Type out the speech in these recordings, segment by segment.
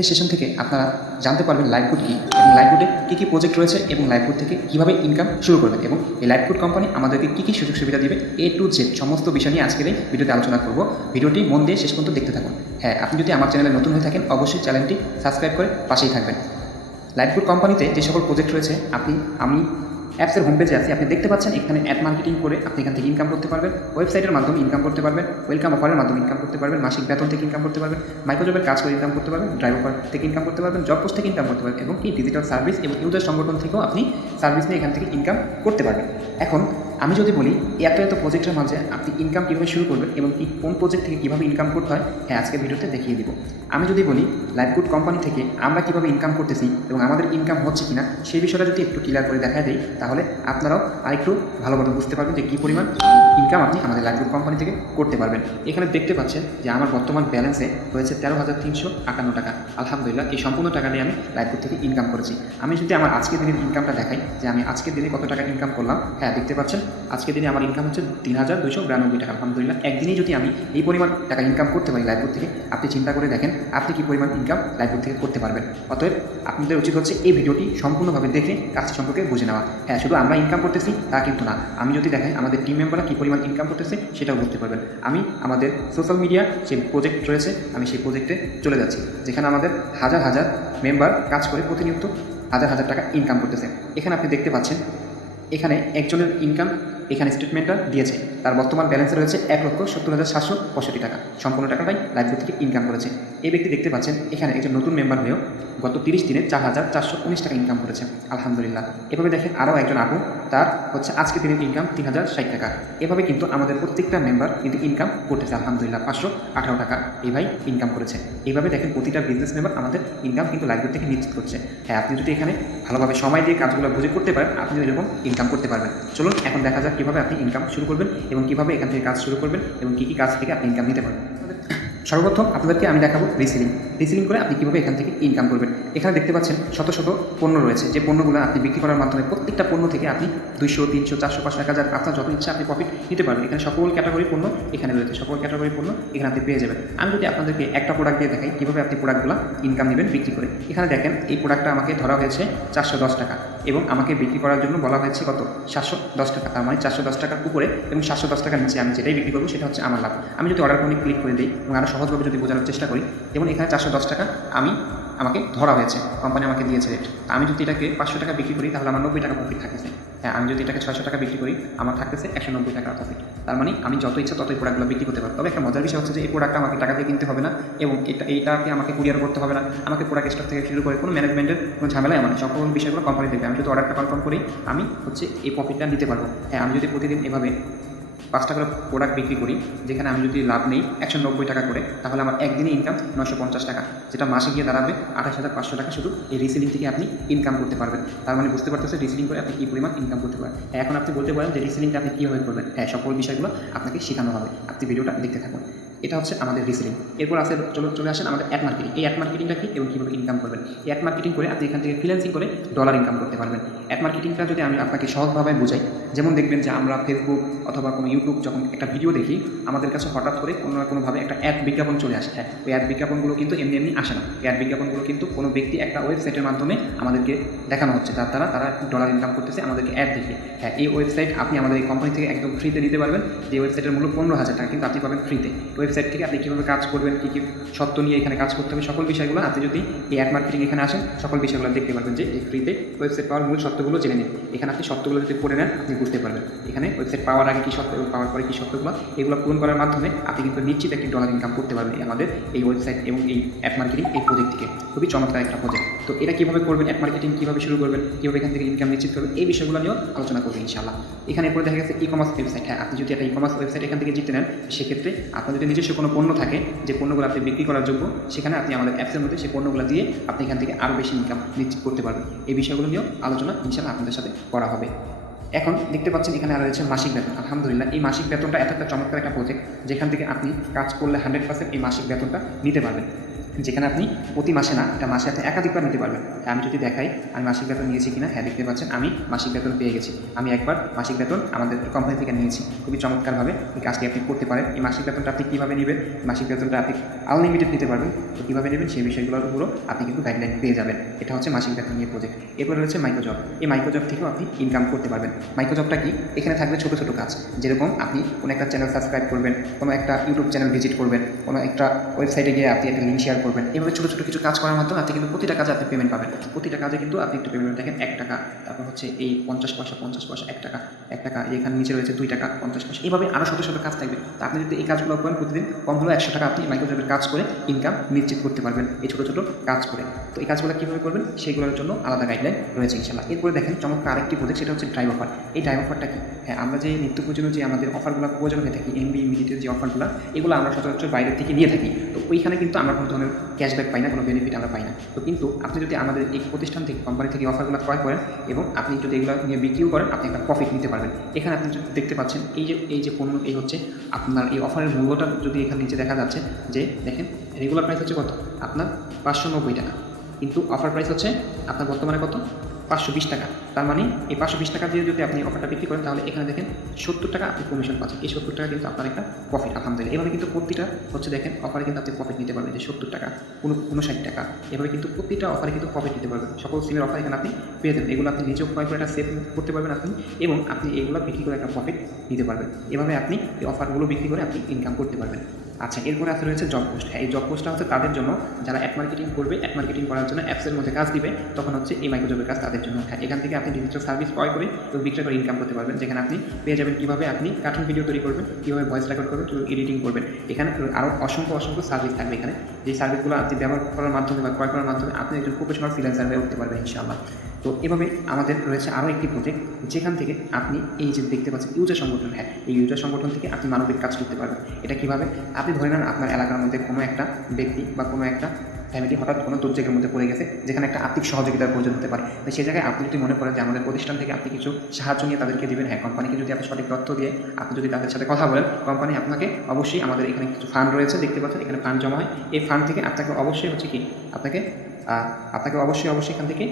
এই সেশন থেকে আপনারা জানতে পারবেন লাইভকুড কী এবং লাইভকুডে কী প্রজেক্ট রয়েছে এবং লাইভকুড থেকে কীভাবে ইনকাম শুরু করবেন এবং এই লাইভকুড কোম্পানি আমাদেরকে কী সুযোগ সুবিধা দেবে A to Z সমস্ত বিষয় নিয়ে আজকের এই ভিডিওতে আলোচনা করব। ভিডিওটি মন দিয়ে শেষ পর্যন্ত দেখতে থাকুন। হ্যাঁ, আপনি যদি আমার চ্যানেলে নতুন হয়ে থাকেন অবশ্যই চ্যানেলটি সাবস্ক্রাইব করে পাশেই থাকবেন। লাইভকুড কোম্পানিতে যে সকল প্রজেক্ট রয়েছে আমি অ্যাপসের হোম পেজে আছি, আপনি দেখতে পাচ্ছেন এখানে অ্যাড মার্কেটিং করে আপনি এখান থেকে ইনকাম করতে পারবেন, ওয়েবসাইটের মাধ্যমে ইনকাম করতে পারবেন, ওয়েলকাম অফারের মাধ্যমে ইনকাম করতে পারবেন, মাসিক বেতন থেকে ইনকাম করতে পারবেন, মাইক্রোজবের কাজ করে ইনকাম করতে পারবেন, ড্রাইভ অফার থেকে ইনকাম করতে পারবেন, জব পোস্ট থেকে ইনকাম করতে পারবেন এবং কি ডিজিটাল সার্ভিস এবং ইউজার সংগঠন থেকেও আপনি সার্ভিস নিয়ে এখান থেকে ইনকাম করতে পারবেন। এখন আমি যদি বলি এত প্রজেক্টের মাঝে আপনি ইনকাম কীভাবে শুরু করবেন এবং কোন প্রজেক্ট থেকে কীভাবে ইনকাম করতে হয়, হ্যাঁ আজকে ভিডিওতে দেখিয়ে দিব। আমি যদি বলি লাইভকুড কোম্পানি থেকে আমরা কীভাবে ইনকাম করতেছি এবং আমাদের ইনকাম হচ্ছে কিনা সেই বিষয়টা যদি একটু ক্লিয়ার করে দেখা দেয়, তাহলে আপনারাও আরেকটু ভালোভাবে বুঝতে পারবেন যে কী পরিমাণ ইনকাম আপনি আমাদের লাইভকুড কোম্পানি থেকে করতে পারবেন। এখানে দেখতে পাচ্ছেন যে আমার বর্তমান ব্যালেন্সে রয়েছে 13,358 টাকা। আলহামদুলিল্লাহ, এই সম্পূর্ণ টাকা নিয়ে আমি লাইভকুড থেকে ইনকাম করেছি। আমি যদি আমার আজকের দিনের ইনকামটা দেখাই যে আমি আজকের দিনে কত টাকা ইনকাম করলাম, হ্যাঁ দেখতে পাচ্ছেন আজকের দিনে আমার ইনকাম হচ্ছে 3,292 টাকা। আলহামদুলিল্লাহ, একদিনেই যদি আমি এই পরিমাণ টাকা ইনকাম করতে পারি লাইভকুড থেকে, আপনি চিন্তা করে দেখেন আপনি কী পরিমাণ ইনকাম লাইভকুড থেকে করতে পারবেন। অতএব আপনাদের উচিত হচ্ছে এই ভিডিওটি সম্পূর্ণভাবে দেখে কাজটি সম্পর্কে বুঝে নেওয়া। হ্যাঁ, শুধু আমরা ইনকাম করতেছি তা কিন্তু না, আমি যদি দেখাই আমাদের টিম মেম্বাররা কী পরিমাণ ইনকাম করতেছে সেটাও বুঝতে পারবেন। আমি আমাদের সোশ্যাল মিডিয়া যে প্রজেক্ট রয়েছে আমি সেই প্রজেক্টে চলে যাচ্ছি, যেখানে আমাদের হাজার হাজার মেম্বার কাজ করে প্রতিনিয়ত হাজার হাজার টাকা ইনকাম করতেছে। এখানে আপনি দেখতে পাচ্ছেন এখানে একজনের ইনকাম এখানে স্টেটমেন্টটা দিয়েছে, তার বর্তমান ব্যালেন্সে রয়েছে 1,70,765 টাকা। সম্পূর্ণ টাকাটাই লাইভকুড থেকে ইনকাম করেছে। এই ব্যক্তি দেখতে পাচ্ছেন এখানে একজন নতুন মেম্বার হয়েও গত 30 দিনে 4,419 টাকা ইনকাম করেছে। আলহামদুলিল্লাহ। এভাবে দেখেন আরও একজন আপু, তার হচ্ছে আজকের দিনের ইনকাম 3,060 টাকা। এভাবে কিন্তু আমাদের প্রত্যেকটা মেম্বার কিন্তু ইনকাম করতেছে। আলহামদুলিল্লাহ, 518 টাকা এই ভাই ইনকাম করেছে। এইভাবে দেখেন প্রতিটা বিজনেস মেম্বার আমাদের ইনকাম কিন্তু লাইভকুড থেকে নিশ্চিত করছে। হ্যাঁ, আপনি যদি এখানে ভালোভাবে সময় দিয়ে কাজগুলো বুঝে করতে পারেন, আপনি এরকম ইনকাম করতে পারবেন। চলুন এখন দেখা যাক কীভাবে আপনি ইনকাম শুরু করবেন এবং কীভাবে এখান থেকে কাজ শুরু করবেন এবং কী কাজ থেকে আপনি ইনকাম নিতে পারবেন। সর্বপ্রথম আপনাদেরকে আমি দেখাবো রিসেলিং করে আপনি কীভাবে এখান থেকে ইনকাম করবেন। এখানে দেখতে পাচ্ছেন শত শত পণ্য রয়েছে, যে পণ্যগুলো আপনি বিক্রি করার মাধ্যমে প্রত্যেকটা পণ্য থেকে আপনি 200, 300, 400, 500, 1000 আপনার যত ইচ্ছা আপনি প্রফিট নিতে পারবেন। এখানে সকল ক্যাটাগরি পণ্য এখানে রয়েছে, সকল ক্যাটাগরি পণ্য এখানে আপনি পেয়ে যাবেন। আমি যদি আপনাদেরকে একটা প্রোডাক্ট দিয়ে দেখাই কীভাবে আপনি প্রোডাক্টগুলো ইনকাম নেবেন বিক্রি করে। এখানে দেখেন এই প্রোডাক্টটা আমাকে ধরা হয়েছে 410 টাকা এবং আমাকে বিক্রি করার জন্য বলা হয়েছে কত 710 টাকা। তার মানে 410 টাকার উপরে এবং 710 টাকার নিচে আমি যেটাই বিক্রি করবো সেটা হচ্ছে আমার লাভ। আমি যদি অর্ডার করে ক্লিক করে দিই এবং আরও সহজভাবে যদি বোঝানোর চেষ্টা করি, যেমন এখানে 410 টাকা আমাকে ধরা হয়েছে, কোম্পানি আমাকে দিয়েছে রেট। আমি যদি এটাকে 500 টাকা বিক্রি করি তাহলে আমার 90 টাকা প্রফিট থাকতেছে। হ্যাঁ, আমি যদি এটাকে 600 টাকা বিক্রি করি আমার থাকতেছে 190 টাকা প্রফিট। তার মানে আমি যত ইচ্ছা ততই প্রোডাক্টগুলো বিক্রি করতে পারবো। তবে একটা মজার বিষয় হচ্ছে যে এই প্রোডাক্টটা আমাকে টাকা দিয়ে কিনতে হবে না এবং এইটাকে আমাকে কুরিয়ার করতে হবে না, আমাকে প্রোডাক্ট স্টক থেকে শুরু করে কোনো ম্যানেজমেন্টের কোনো ঝামেলাই আমার সকল বিষয়গুলো কোম্পানি দেবে। আমি যদি অর্ডারটা কনফার্ম করি আমি হচ্ছে এই প্রফিটটা নিতে পারবো। হ্যাঁ, আমি যদি প্রতিদিন এভাবে 5টা করে প্রোডাক্ট বিক্রি করি, যেখানে আমি যদি লাভ নেই 190 টাকা করে, তাহলে আমার একদিনে ইনকাম 950 টাকা, যেটা মাসে গিয়ে দাঁড়াবে 28,500 টাকা। শুধু এই রিসেলিং থেকে আপনি ইনকাম করতে পারবেন। তার মানে বুঝতে পারতেছে রিসেলিং করে আপনি কী পরিমাণ ইনকাম করতে পারেন। এখন আপনি বলতে পারেন যে রিসেলিংটা আপনি কীভাবে করবেন। হ্যাঁ, সকল বিষয়গুলো আপনাকে শেখানো হবে, আপনি ভিডিওটা দেখতে থাকুন। এটা হচ্ছে আমাদের রিসেলিং। এরপর চলে আসেন আমাদের অ্যাড মার্কেটিং। এই অ্যাড মার্কেটিংটা কি এবং কীভাবে ইনকাম করবেন। এই অ্যাড মার্কেটিং করে আপনি এখান থেকে ফ্রিল্যান্সিং করে ডলার ইনকাম করতে পারবেন। অ্যাড মার্কেটিংটা যদি আমি আপনাকে সহজভাবে বোঝাই, যেমন দেখবেন যে আমরা ফেসবুক অথবা কোনো ইউটিউব যখন একটা ভিডিও দেখি, আমাদের কাছে হঠাৎ করে কোনো না কোনোভাবে একটা অ্যাড বিজ্ঞাপন চলে আসে। হ্যাঁ, ওই অ্যাড বিজ্ঞাপনগুলো কিন্তু এমনি এমনি আসে না। এই অ্যাড বিজ্ঞাপনগুলো কিন্তু কোনো ব্যক্তি একটা ওয়েবসাইটের মাধ্যমে আমাদেরকে দেখানো হচ্ছে, তার দ্বারা তারা ডলার ইনকাম করতেছে আমাদেরকে অ্যাড দেখে। হ্যাঁ, এই ওয়েবসাইট আপনি আমাদের এই কোম্পানি থেকে একদম ফ্রিতে নিতে পারবেন। যে ওয়েবসাইটের মূল্য 15,000 টাকা, কিন্তু আপনি পাবেন ফ্রিতে। ওয়েবসাইট থেকে আপনি কীভাবে কাজ করবেন, কী কী সত্য নিয়ে এখানে কাজ করতে হবে, সকল বিষয়গুলো আপনি যদি এই অ্যাড মার্কেটিং এখানে আসেন সকল বিষয়গুলো দেখতে পারবেন। যে ফ্রিতে ওয়েবসাইট পাওয়ার মূল সত্যগুলো জেনে নিন। এখানে আপনি সত্যগুলো যদি পড়ে নেন আপনি বুঝতে পারবেন এখানে ওয়েবসাইট পাওয়ার আগে কী সত্য এবং পাওয়ার পরে কী সত্যগুলো, এগুলো পূরণ করার মাধ্যমে আপনি কিন্তু নিশ্চিত একটি ডলার ইনকাম করতে পারবেন আমাদের এই ওয়েবসাইট এবং এই অ্যাড মার্কেটিং এই প্রজেক্ট থেকে। খুবই চমৎকার একটা প্রজেক্ট। তো এটা কীভাবে করবেন, অ্যাড মার্কেটিং কীভাবে শুরু করবেন, কীভাবে এখান থেকে ইনকাম নিশ্চিত করবেন, এই বিষয়গুলো নিয়েও আলোচনা করবেন ইনশাআল্লাহ। এখানে এরপরে দেখা গেছে ই কমার্স ওয়েবসাইট। হ্যাঁ, আপনি যদি একটা ই কমার্স ওয়েবসাইট এখান থেকে জিতে নেন, সেক্ষেত্রে আপনার যদি নিজস্ব কোনো পণ্য থাকে যে পণ্যগুলো আপনি বিক্রি করার যোগ্য, সেখানে আপনি আমাদের অ্যাপসের মধ্যে সেই পণ্যগুলো দিয়ে আপনি এখান থেকে আরও বেশি ইনকাম নিশ্চিত করতে পারবেন। এই বিষয়গুলো নিয়েও আলোচনা ইনশাআল্লাহ আপনাদের সাথে করা হবে। এখন দেখতে পাচ্ছেন এখানে আর রয়েছে মাসিক বেতন। আলহামদুলিল্লাহ, এই মাসিক বেতনটা এত একটা চমৎকার একটা প্রজেক্ট, যেখান থেকে আপনি কাজ করলে 100% এই মাসিক বেতনটা নিতে পারবেন। যেখানে আপনি প্রতি মাসে না, এটা মাসে আপনি একাধিকবার নিতে পারবেন। আমি যদি দেখাই আমি মাসিক বেতন নিয়েছি কিনা, হ্যাঁ দেখতে পাচ্ছেন আমি মাসিক বেতন পেয়ে গেছি। আমি একবার মাসিক বেতন আমাদের কোম্পানি থেকে নিয়েছি। খুবই চমৎকারভাবে এই কাজটি আপনি করতে পারেন। এই মাসিক বেতনটা আপনি কীভাবে নেবেন, মাসিক বেতনটা আপনি আনলিমিটেড নিতে পারবেন। তো কীভাবে নেবেন সেই বিষয়গুলোর উপরও আপনি কিন্তু গাইডলাইন পেয়ে যাবেন। এটা হচ্ছে মাসিক বেতন নিয়ে প্রজেক্ট। এরপরে রয়েছে মাইক্রোজব। এই মাইক্রোজব থেকেও আপনি ইনকাম করতে পারবেন। মাইক্রোজবটা কি? এখানে থাকবে ছোটো ছোটো কাজ, যেরকম আপনি কোনো একটা চ্যানেল সাবস্ক্রাইব করবেন, কোনো একটা ইউটিউব চ্যানেল ভিজিট করবেন, কোনো একটা ওয়েবসাইটে গিয়ে আপনি একটা লিঙ্ক শেয়ার করবেন। এভাবে ছোটো ছোটো কিছু কাজ করার মাধ্যমে আপনি কিন্তু প্রতিটা কাজে আপনি পেমেন্ট পাবেন। প্রতিটা কাজে কিন্তু আপনি একটু পেমেন্ট দেখেন 1 টাকা, তারপর হচ্ছে এই 50 পয়সা 1 টাকা, 1 টাকা, এখানে নিচে রয়েছে 2 টাকা 50 পয়সা, এভাবে আরও শত শত কাজ থাকবে। তো আপনি যদি এই কাজগুলো করেন প্রতিদিন কম হলেও 100 টাকা আপনি মাইক্রোজবের কাজ করে ইনকাম নিশ্চিত করতে পারবেন এই ছোটো ছোটো কাজ করে। তো এই কাজগুলো কীভাবে করবেন সেগুলোর জন্য আলাদা গাইডলাইন রয়েছে ইনশাআল্লাহ। এরপরে দেখেন চমৎকার আরেকটি প্রজেক্ট, সেটা হচ্ছে ড্রাইভ অফার। এই ড্রাইভ অফারটা কি? হ্যাঁ, আমরা যে নিত্য প্রয়োজনীয় যে আমাদের অফারগুলো প্রয়োজন হয়ে থাকি, এমবি ইমিডিয়েটের যে অফারগুলো, এগুলো আমরা সচরাচর বাইরের থেকে নিয়ে থাকি। তো ওইখানে কিন্তু আমরা কোনো ধরনের ক্যাশব্যাক পাই না, কোনো বেনিফিট আমরা পাই না। তো কিন্তু আপনি যদি আমাদের এই প্রতিষ্ঠান থেকে, কোম্পানি থেকে অফারগুলো ক্রয় করেন এবং আপনি যদি এগুলো নিয়ে বিক্রিও করেন, আপনি একটা প্রফিট নিতে পারবেন। এখানে আপনি দেখতে পাচ্ছেন এই যে পণ্য, এই হচ্ছে আপনার এই অফারের মূল্যটা যদি এখানে নিচে দেখা যাচ্ছে যে দেখেন রেগুলার প্রাইস হচ্ছে কত আপনার 590 টাকা, কিন্তু অফার প্রাইস হচ্ছে আপনার বর্তমানে কত 520 টাকা। তার মানে এই 520 টাকা দিয়ে যদি আপনি অফারটা বিক্রি করেন, তাহলে এখানে দেখেন 70 টাকা আপনি কমিশন পাচ্ছেন। এই 70 টাকা কিন্তু আপনার একটা প্রফিট আলহামদুলিল্লাহ। এভাবে কিন্তু প্রতিটা হচ্ছে দেখেন অফারে কিন্তু আপনি প্রফিট নিতে পারবেন, যে 70 টাকা 59 টাকা, এভাবে কিন্তু প্রতিটা অফারে কিন্তু প্রফিট নিতে পারবেন। সকল সিমের অফার এখানে আপনি পেয়ে যাবেন। এগুলো আপনি নিজেও ক্রয় করে একটা সেভ করতে পারবেন আপনি, এবং আপনি এগুলো বিক্রি করে একটা প্রফিট নিতে পারবেন। এভাবে আপনি এই অফারগুলো বিক্রি করে আপনি ইনকাম করতে পারবেন। আচ্ছা, এরপরে আসলে রয়েছে জব পোস্ট। হ্যাঁ, এই জব পোস্টটা হচ্ছে তাদের জন্য যারা অ্যাপ মার্কেটিং করবে, অ্যাপ মার্কেটিং করার জন্য অ্যাপসের মধ্যে কাজ দিবে, তখন হচ্ছে এই মাইক্রোজবের কাজ তাদের জন্য। হ্যাঁ, এখান থেকে আপনি ডিজিটাল সার্ভিস ক্রয় করে এবং বিক্রয় করে ইনকাম করতে পারবেন, যেখানে আপনি পেয়ে যাবেন কীভাবে আপনি কার্টুন ভিডিও তৈরি করবেন, কীভাবে ভয়েস রেকর্ড করবেন, কীভাবে এডিটিং করবেন। এখানে আরও অসংখ্য সার্ভিস থাকবে এখানে, যে সার্ভিসগুলো আপনি ব্যবহার করার মাধ্যমে বা ক্রয় করার মাধ্যমে আপনি একজন প্রফেশনাল ফ্রিল্যান্সার হয়ে উঠতে পারবেন ইনশাআল্লাহ। তো এভাবে আমাদের রয়েছে আরও একটি প্রজেক্ট, যেখান থেকে আপনি এই যে দেখতে পাচ্ছেন ইউজার সংগঠন। হ্যাঁ, এই ইউজার সংগঠন থেকে আপনি মানবিক কাজ করতে পারবেন। এটা কীভাবে? আপনি ধরে নেন আপনার এলাকার মধ্যে কোনো একটা ব্যক্তি বা কোনো একটা ফ্যামিলি হঠাৎ কোনো দুর্যোগের মধ্যে পড়ে গেছে, যেখানে একটা আর্থিক সহযোগিতার প্রয়োজন হতে পারে। তো সেই জায়গায় আপনি যদি মনে করেন যে আমাদের প্রতিষ্ঠান থেকে আপনি কিছু সাহায্য নিয়ে তাদেরকে দেবেন, হ্যাঁ, কোম্পানিকে যদি আপনি সঠিক তথ্য দিয়ে আপনি যদি তাদের সাথে কথা বলেন, কোম্পানি আপনাকে অবশ্যই, আমাদের এখানে কিছু ফান্ড রয়েছে দেখতে পাচ্ছেন, এখানে ফান্ড জমা হয়। এই ফান্ড থেকে আপনাকে অবশ্যই হচ্ছে কি আপনাকে অবশ্যই এখান থেকে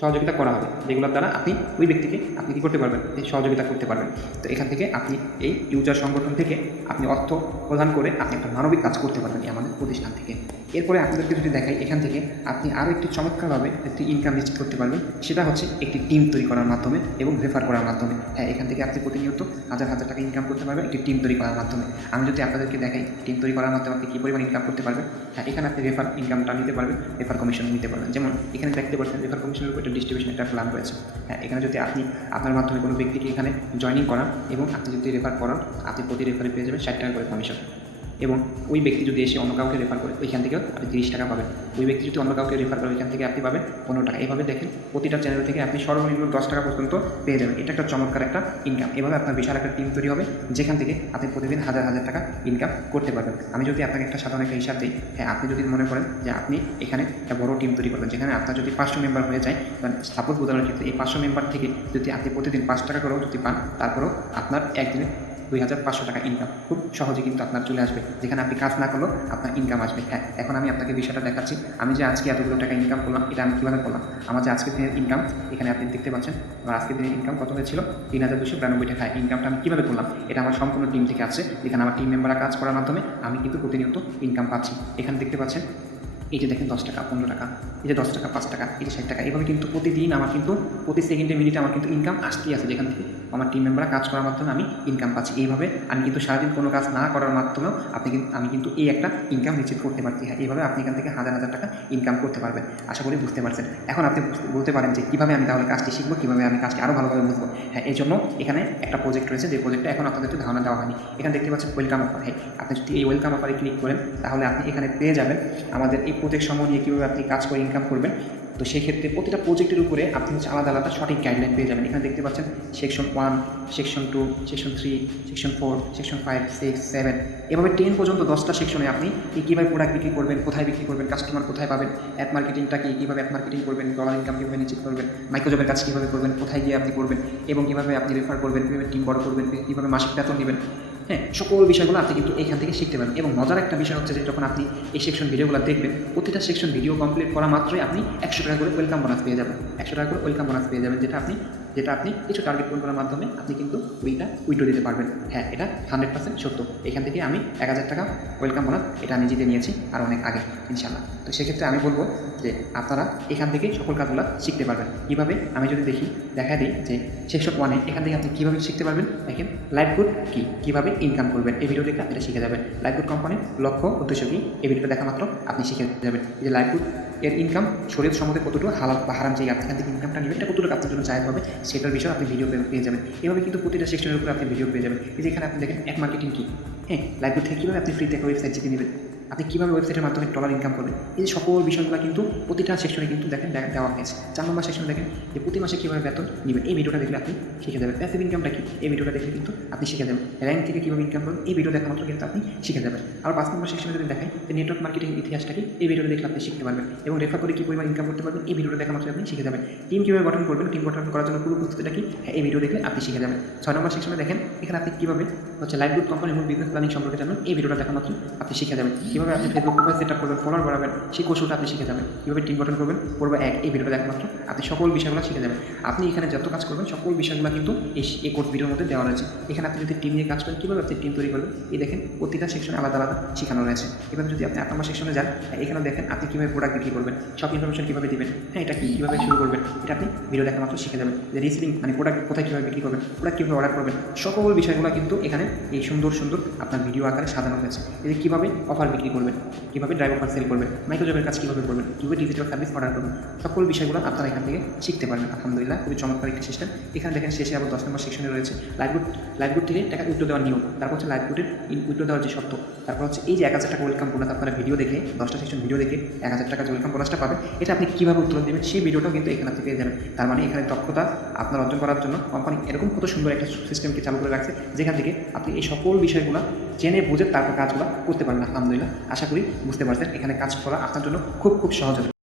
সহযোগিতা করা হবে, যেগুলোর দ্বারা আপনি ওই ব্যক্তিকে আপনি কী করতে পারবেন, এই সহযোগিতা করতে পারবেন। তো এখান থেকে আপনি এই ইউজার সংগঠন থেকে আপনি অর্থ প্রদান করে আপনি একটা মানবিক কাজ করতে পারবেন এই আমাদের প্রতিষ্ঠান থেকে। এরপরে আপনাদেরকে যদি দেখাই, এখান থেকে আপনি আরও একটি চমৎকারভাবে একটি ইনকাম নিশ্চিত করতে পারবেন, সেটা হচ্ছে একটি টিম তৈরি করার মাধ্যমে এবং রেফার করার মাধ্যমে। হ্যাঁ, এখান থেকে আপনি প্রতিনিয়ত হাজার হাজার টাকা ইনকাম করতে পারবেন একটি টিম তৈরি করার মাধ্যমে। আমি যদি আপনাদেরকে দেখাই টিম তৈরি করার মাধ্যমে আপনি কী পরিমাণ ইনকাম করতে পারবেন, হ্যাঁ, এখানে আপনি রেফার ইনকামটা নিতে পারবেন, রেফার কমিশন নিতে পারবেন। যেমন এখানে দেখতে পাচ্ছেন রেফার কমিশনের উপর একটা ডিস্ট্রিবিউশন একটা প্ল্যান রয়েছে। হ্যাঁ, এখানে যদি আপনি আপনার মাধ্যমে কোনো ব্যক্তিকে এখানে জয়েনিং করান এবং আপনি যদি রেফার করান, আপনি প্রতি রেফারে পেয়ে যাবেন 60 টাকা করে কমিশন। এবং ওই ব্যক্তি যদি এসে অন্য কাউকে রেফার করে, ওইখান থেকে আপনি 30 টাকা পাবেন। ওই ব্যক্তি যদি অন্য কাউকে রেফার করে, ওইখান থেকে আপনি পাবেন 15 টাকা। এভাবে দেখেন প্রতিটা চ্যানেল থেকে আপনি সর্বনিম্ন 10 টাকা পর্যন্ত পেয়ে যাবেন। এটা একটা চমৎকার একটা ইনকাম। এভাবে আপনার বিশাল একটা টিম তৈরি হবে, যেখান থেকে আপনি প্রতিদিন হাজার হাজার টাকা ইনকাম করতে পারবেন। আমি যদি আপনাকে একটা সাধারণ একটা হিসাব দিই, হ্যাঁ, আপনি যদি মনে করেন যে আপনি এখানে একটা বড় টিম তৈরি করবেন, যেখানে আপনার যদি 500 মেম্বার হয়ে যায়, সাপোজ বোঝানোর ক্ষেত্রে এই 500 মেম্বার থেকে যদি আপনি প্রতিদিন 5 টাকা করেও যদি পান, তারপরেও আপনার একদিনে 2500 টাকা ইনকাম খুব সহজে কিন্তু আপনার চলে আসবে, যেখানে আপনি কাজ না করলেও আপনার ইনকাম আসবে। হ্যাঁ, এখন আমি আপনাকে বিষয়টা দেখাচ্ছি। আমি যে আজকে এতগুলো টাকা ইনকাম করলাম, এটা আমি কীভাবে করলাম। আমার যে আজকের দিনের ইনকাম, এখানে আপনি দেখতে পাচ্ছেন আমার আজকের দিনের ইনকাম কত হয়েছিল, 3292 টাকা। ইনকামটা আমি কীভাবে করলাম, এটা আমার সম্পূর্ণ টিম থেকে আসছে, যেখানে আমার টিম মেম্বাররা কাজ করার মাধ্যমে আমি কিন্তু প্রতিনিয়ত ইনকাম পাচ্ছি। এখানে দেখতে পাচ্ছেন এই যে দেখেন 10 টাকা 15 টাকা, এই যে 10 টাকা 5 টাকা, এই যে 60 টাকা, এভাবে কিন্তু প্রতিদিন আমার কিন্তু প্রতি সেকেন্ডে মিনিটে আমার কিন্তু ইনকাম আসতেই আছে, যেখান থেকে আমার টিম মেম্বাররা কাজ করার মাধ্যমে আমি ইনকাম পাচ্ছি। এইভাবে আমি কিন্তু সারাদিন কোনো কাজ না করার মাধ্যমেও আমি কিন্তু এই একটা ইনকাম নিশ্চিত করতে পারছি। হ্যাঁ, এইভাবে আপনি এখান থেকে হাজার হাজার টাকা ইনকাম করতে পারবেন। আশা করি বুঝতে পারছেন। এখন আপনি বলতে পারেন যে কীভাবে আমি তাহলে কাজটি শিখবো, কীভাবে আমি কাজটি আরও ভালোভাবে বুঝবো। হ্যাঁ, এই জন্য এখানে একটা প্রজেক্ট রয়েছে, যে প্রজেক্টটা এখন আপনাদেরকে ধারণা দেওয়া হয়নি। এখানে দেখতে পাচ্ছেন ওয়েলকাম অফার। হ্যাঁ, আপনি যদি এই ওয়েলকাম অফারে ক্লিক করেন, তাহলে আপনি এখানে পেয়ে যাবেন আমাদের এই প্রজেক্ট সমূহ নিয়ে কীভাবে আপনি কাজ করে ইনকাম করবেন। তো সেই ক্ষেত্রে প্রতিটা প্রজেক্টের উপরে আপনি হচ্ছে আলাদা আলাদা সঠিক গাইডলাইন পেয়ে যাবেন। এখানে দেখতে পাচ্ছেন section 1, section 2, section 3, section 4, section 5, 6, 7, এভাবে 10 পর্যন্ত 10টা সেকশনে আপনি কীভাবে প্রোডাক্ট বিক্রি করবেন, কোথায় বিক্রি করবেন, কাস্টমার কোথায় পাবেন, অ্যাপ মার্কেটিংটা কীভাবে অ্যাপ মার্কেটিং করবেন, ডলার ইনকাম কীভাবে নিশ্চিত করবেন, মাইক্রোজবের কাজ কীভাবে করবেন, কোথায় গিয়ে আপনি করবেন, এবং কীভাবে আপনি রেফার করবেন, কীভাবে টিম বড় করবেন, কীভাবে মাসিক বেতন নেবেন, হ্যাঁ, সকল বিষয়গুলো আপনি কিন্তু এখান থেকে শিখতে পারবেন। এবং মজার একটা বিষয় হচ্ছে যে যখন আপনি এই সেকশন ভিডিওগুলো দেখবেন, প্রতিটা সেকশন ভিডিও কমপ্লিট করা মাত্রই আপনি 100 টাকা করে ওয়েলকাম বোনাস পেয়ে যাবেন। 100 টাকা করে ওয়েলকাম বোনাস পেয়ে যাবেন, যেটা আপনি কিছু টার্গেট পূরণ করার মাধ্যমে আপনি কিন্তু ওইটা উইথড্র দিতে পারবেন। হ্যাঁ, এটা 100% সত্য। এখান থেকে আমি 1000 টাকা ওয়েলকাম বোনাস এটা আমি জিতে নিয়েছি আর অনেক আগে, ইনশাল্লাহ। তো সেক্ষেত্রে আমি বলবো যে আপনারা এখান থেকে সকল কাজগুলো শিখতে পারবেন। কীভাবে আমি যদি দেখা দিই যে সেকশন 1-এ এখান থেকে আপনি কীভাবে শিখতে পারবেন। দেখেন, লাইভগুড কীভাবে ইনকাম করবেন, এই ভিডিও দেখে এটা শিখে যাবেন। লাইভগুড কোম্পানির লক্ষ্য উদ্দেশ্য কী, এই ভিডিওটা দেখা মাত্র আপনি শিখে যাবেন। এই যে লাইভগুড এর ইনকাম শরীর সম্বন্ধে কতটুকু হালাল বা হারাম, যে আপনি এখান থেকে ইনকামটা নেবেন এটা কতটুকু আপনার জন্য জায়েজ হবে, সেটার বিষয়ে আপনি ভিডিও পেয়ে যাবেন। এভাবে কিন্তু প্রতিটা সেকশনের উপরে আপনি ভিডিও পেয়ে যাবেন। এই যে এখানে আপনি দেখেন এক মার্কেটিং কী, হ্যাঁ, লাইভগুড থেকে কীভাবে আপনি ফ্রিতে একটা ওয়েবসাইট জিতে নেবেন, আপনি কীভাবে ওয়েবসাইটের মাধ্যমে ডলার ইনকাম করবেন, এই যে সকল বিষয়গুলো কিন্তু প্রতিটা সেকশনে কিন্তু দেখেন দেওয়া হয়েছে। 4 নম্বর সেকশনে দেখেন যে প্রতি মাসে কীভাবে বেতন নেবেন, এই ভিডিওটা দেখলে আপনি শিখে যাবেন। প্যাসিভ ইনকামটা কী, এই ভিডিওটা দেখলে কিন্তু আপনি শিখে যাবেন। র্যাঙ্ক থেকে কীভাবে ইনকাম করবেন, এই ভিডিও দেখা মাত্র কিন্তু আপনি শিখে যাবেন। আর 5 নম্বর সেকশনে যদি দেখায় যে নেটওয়ার্ক মার্কেটিং ইতিহাসটা কি, এই ভিডিওটা দেখলে আপনি শিখতে পারবেন। এবং রেফার করে কী পরিমাণ ইনকাম করতে পারবেন, এই ভিডিওটা দেখা মাত্র আপনি শিখে যাবেন। টিম কীভাবে গঠন করবেন, টিম গঠন করার জন্য পুরো প্রস্তুতিটা কি, হ্যাঁ, এই ভিডিও দেখলে আপনি শিখে যাবেন। 6 নম্বর সেকশনে দেখেন এখানে আপনি কীভাবে লাইভগুড কোম্পানি এবং বিজনেস প্ল্যানিং সম্পর্কে জানবেন, এই ভিডিওটা দেখা মাত্র আপনি শিখে যাবেন। কীভাবে আপনি ফেসবুক প্রোফাইল সেট আপ করবেন, ফলোয়ার বাড়াবেন, সেই কৌশলটা আপনি শিখে যাবেন। কীভাবে টিম গঠন করবেন পূর্ব 1, এই ভিডিওটা দেখা মাত্র আপনি সকল বিষয়গুলো শিখে যাবেন। আপনি এখানে যত কাজ করবেন সকল বিষয়গুলো কিন্তু এই কোর্স ভিডিওর মধ্যে দেওয়া রয়েছে। এখানে আপনি যদি টিম নিয়ে কাজ করেন, কীভাবে আপনি টিম তৈরি করবেন, এই দেখেন প্রতিটা সেকশনে আলাদা আলাদা শেখানো রয়েছে। এবার যদি আপনি 8 নম্বর সেকশনে যান, এখানে দেখেন আপনি কীভাবে প্রোডাক্ট বিক্রি করবেন, সব ইনফরমেশন কীভাবে দেবেন, হ্যাঁ, এটা কীভাবে শুরু করবেন, এটা আপনি ভিডিও দেখা মাত্র শিখে যাবেন। যে রিসিভিং মানে প্রোডাক্ট কোথায় কীভাবে বিক্রি করবেন, প্রোডাক্ট কীভাবে অর্ডার করবেন, সকল বিষয়গুলো কিন্তু এখানে এই সুন্দর সুন্দর আপনার ভিডিও আকারে সাজানো হয়েছে। এই যে কীভাবে অফার বিক্রি করবেন, কীভাবে ড্রাইভ অফার সেল করবেন, মাইক্রোজবের কাজ কীভাবে করবেন, কীভাবে ডিজিটাল সার্ভিস অর্ডার করবেন, সকল বিষয়গুলো আপনারা এখান থেকে শিখতে পারবেন। আলহামদুলিল্লাহ, খুবই চমৎকার একটি সিস্টেম। এখানে দেখেন শেষে আবার 10 নম্বর সেকশনে রয়েছে লাইভগুড থেকে টাকা উইথড্র দেওয়ার নিয়ম, তারপর হচ্ছে লাইভগুডের উইথড্র দেওয়ার যে শর্ত, তারপর হচ্ছে এই যে 1000 টাকা ওয়েলকাম বোনাস আপনারা ভিডিও দেখে 10টা সেকশন ভিডিও দেখে 1000 টাকা যে ওয়েলকাম বোনাসটা পাবেন, এটা আপনি কীভাবে উত্তোলন দেবেন সেই ভিডিওটাও কিন্তু এখানে আপনি পেয়ে যাবেন। তার মানে এখানে দক্ষতা আপনার অর্জন করার জন্য কোম্পানি এরকম কত সুন্দর একটা সিস্টেমকে চালু করে রাখছে, যেখান থেকে আপনি এই সকল বিষয়গুলো জেনে বুঝে তারপর কাজগুলো করতে পারবেন। আলহামদুলিল্লাহ, আশা করি বুঝতে পারছেন। এখানে কাজ করা আপনার জন্য খুব খুব সহজ হবে।